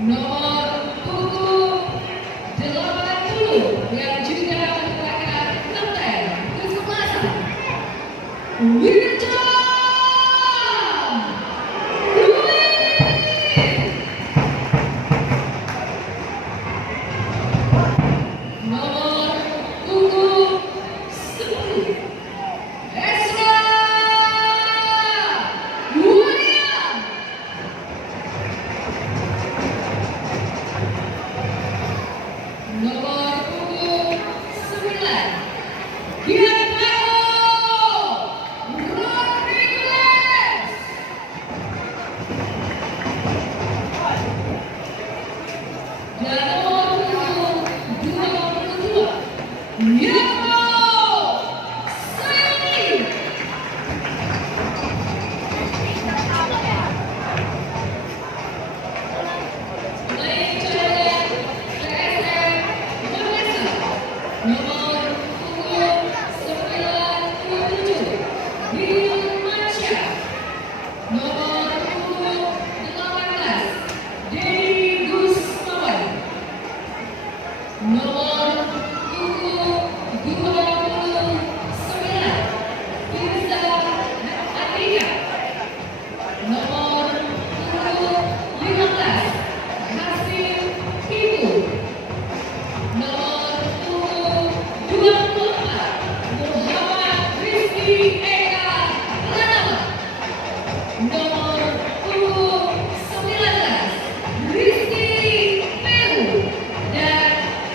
nomor punggung 80 yang juga merupakan kapten kesebelasan Wirja Dwi. Nomor punggung 10 Ezra William. Nomor punggung 9 Giancarlo Rodriguez. Dan nomor punggung 22 Yako Saini. Pemain cadangan PSM Makassar nomor punggung 97 Hilmansyah. Nomor punggung 18 Dedi Gusmawan. Nomor punggung 29 Firza Atika. Nomor punggung 15 Hasil Ibu. Nomor punggung 24 Muhammad Rizky Eka Pranama. Nomor punggung 19 Rizky Peru. Dan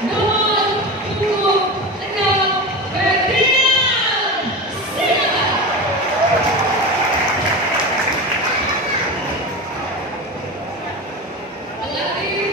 nomor punggung 6 Ferdian Silva. Pelatih